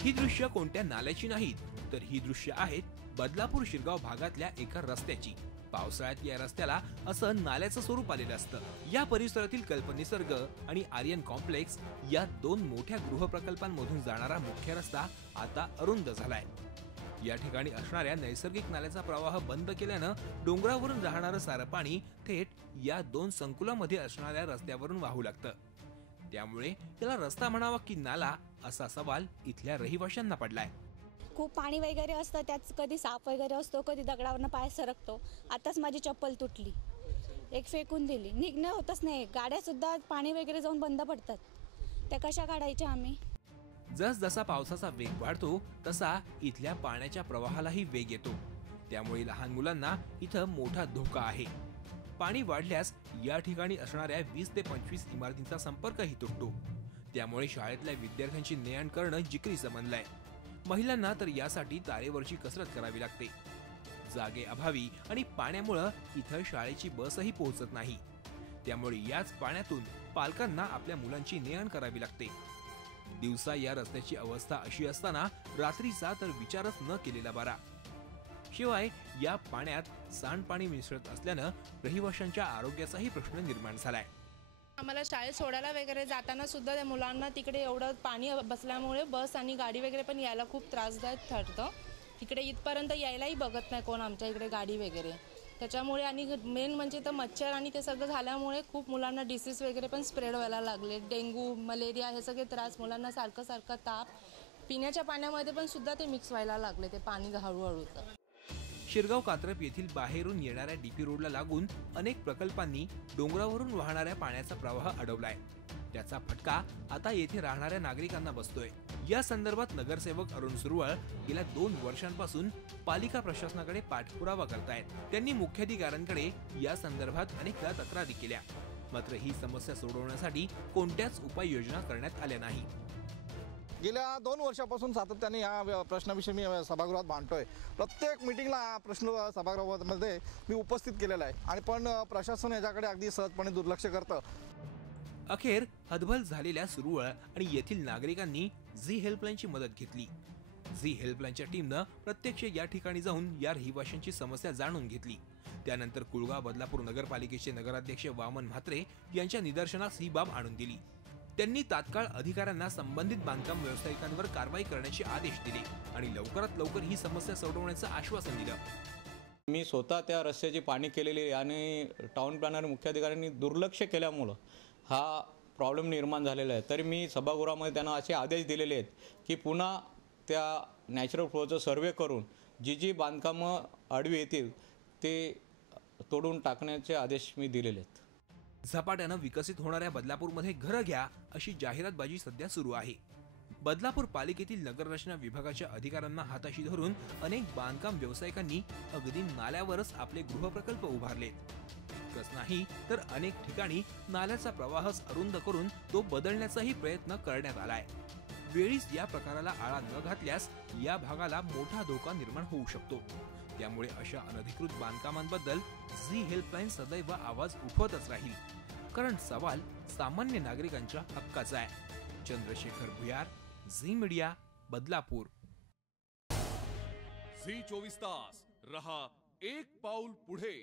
ही दृश्य कोणत्या नाल्याची नाहीत, तर ही दृश्य आहेत बदलापूर शिरगाव भागातल्या एका रस्त्याची। पावसाळ्यात या रस्त्याला असं नाल्याचं स्वरूप आलेलं असतं। या परिसरातील कल्पनिसर्ग आणि आर्यन कॉम्प्लेक्स या दोन मोठ्या गृहप्रकल्पांमधून जाणारा मुख्य रस्ता आता अरुंद झालाय। या ठिकाणी असणाऱ्या नैसर्गिक नाल्याचा प्रवाह बंद केल्यानं डोंगरावरून राहणारं सारं पाणी थेट या दोन संकुलामध्ये असणाऱ्या रस्त्यावरून वाहू लागतं। त्यामुळे त्याला रस्ता म्हणावा की नाला असा सवाल इथल्या रहिवाशांना पडलाय। खूप पाणी वगैरे असतं, त्यात कधी साप वगैरे असतो, कधी दगडावरनं पाय सरकतो। आताच माझी चप्पल तुटली, एक फेकून दिली, निघणं होतच नाही। गाड्या सुद्धा पाणी वगैरे जाऊन बंद पडतात, त्या कशा काढायच्या आम्ही? जसजसा पावसाचा वेग वाढतो तसा इथल्या पाण्याच्या प्रवाहालाही वेग येतो। त्यामुळे लहान मुलांना इथं मोठा धोका आहे। पाणी वाढल्यास या ठिकाणी असणाऱ्या 20 ते 25 इमारतींचा संपर्कही तुटतो। त्यामुळे शाळेतल्या विद्यार्थ्यांची ने-आण करणं जिकरीचं बनलंय। महिलांना तर यासाठी तारेवरची कसरत करावी लागते। जागे अभावी आणि पाण्यामुळे इथं शाळेची बसही पोहोचत नाही। त्यामुळे याच पाण्यातून पालकांना आपल्या मुलांची ने-आण करावी लागते। दिवसा या रस्त्याची अवस्था अशी असताना रात्रीचा तर विचारच न केलेला बरा। शिवाय या पाण्यात सांडपाणी मिसळत असल्यानं रहिवाशांच्या आरोग्याचाही प्रश्न निर्माण झालाय। आम्हाला शाळेत सोडायला वगैरे जाताना सुद्धा त्या मुलांना तिकडे एवढं पाणी बसल्यामुळे बस आणि गाडी वगैरे पण यायला खूप त्रासदायक ठरतं। तिकडे इथपर्यंत यायलाही बघत नाही कोण आमच्या इकडे गाडी वगैरे। त्याच्यामुळे आणि मेन म्हणजे तर मच्छर आणि ते सगळं झाल्यामुळे खूप मुलांना डिसीज वगैरे पण स्प्रेड व्हायला लागले। डेंग्यू, मलेरिया हे सगळे त्रास मुलांना सारखं ताप, पिण्याच्या पाण्यामध्ये पण सुद्धा ते मिक्स व्हायला लागले ते पाणी हळूहळू। शिरगाव कात्रप येथील बाहेरून येणाऱ्या डीपी रोडला लागून अनेक प्रकल्पांनी डोंगरावरून वाहणाऱ्या पाण्याचा प्रवाह अडवलाय। त्याचा फटका आता येथे राहणाऱ्या नागरिकांना बसतोय। या संदर्भात नगरसेवक अरुण सुरवळ गेल्या 2 वर्षांपासून पालिका प्रशासनाकडे पाठपुरावा करतायत। त्यांनी मुख्याधिकाऱ्यांकडे या संदर्भात अनेकदा तक्रारी केल्या, मात्र ही समस्या सोडवण्यासाठी कोणत्याच उपाययोजना करण्यात आल्या नाही। गेल्या 2 वर्षापासून सातत्याने या प्रश्नाविषयी मी सभागृहात मांडतोय। प्रत्येक मीटिंगला हा प्रश्न सभागृहामध्ये मी उपस्थित केलेला आहे आणि पण प्रशासन याच्याकडे अगदी सहजपणे दुर्लक्ष करतं। अखेर हतबल झालेल्या सुरवळ आणि येथील नागरिकांनी झी हेल्पलाईनची मदत घेतली। झी हेल्पलाईनच्या टीमनं प्रत्यक्ष या ठिकाणी जाऊन या रहिवाशांची समस्या जाणून घेतली। त्यानंतर कुळगाव बदलापूर नगरपालिकेचे नगराध्यक्ष वामन म्हात्रे यांच्या निदर्शनास ही बाब आणून दिली। त्यांनी तात्काळ अधिकाऱ्यांना संबंधित बांधकाम व्यावसायिकांवर कारवाई करण्याचे आदेश दिले आणि लवकरात लवकर ही समस्या सोडवण्याचं आश्वासन दिलं। मी स्वतः त्या रस्त्याची पाहणी केलेली आणि टाउन प्लॅनर मुख्याधिकाऱ्यांनी दुर्लक्ष केल्यामुळं हा प्रॉब्लेम निर्माण झालेला आहे। तरी मी सभागृहामध्ये त्यांना असे आदेश दिलेले आहेत की पुन्हा त्या नॅचरल फ्लोचा सर्वे करून जी बांधकामं आडवी येतील ते तोडून टाकण्याचे आदेश मी दिलेले आहेत। झपाट्यानं विकसित होणाऱ्या बदलापूरमध्ये घरं घ्या अशी जाहिरातबाजी सध्या सुरू आहे। बदलापूर पालिकेतील नगररचना विभागाच्या अधिकाऱ्यांना हाताशी धरून अनेक बांधकाम व्यावसायिकांनी अगदी नाल्यावरच आपले गृहप्रकल्प उभारलेत। इतकंच नाही तर अनेक ठिकाणी नाल्याचा प्रवाहच अरुंद करून तो बदलण्याचाही प्रयत्न करण्यात आलाय। वेळीच या प्रकाराला आळा न घातल्यास या भागाला मोठा धोका निर्माण होऊ शकतो। त्यामुळे अशा अनधिकृत बांधकामांबद्दल झी हेल्पलाईन सदैव आवाज उठवतच राहील, कारण सवाल सामान्य नागरिकांच्या हक्काचा आहे। चंद्रशेखर भुयार, झी मीडिया, बदलापूर। झी 24 तास रहा एक पाऊल पुढे।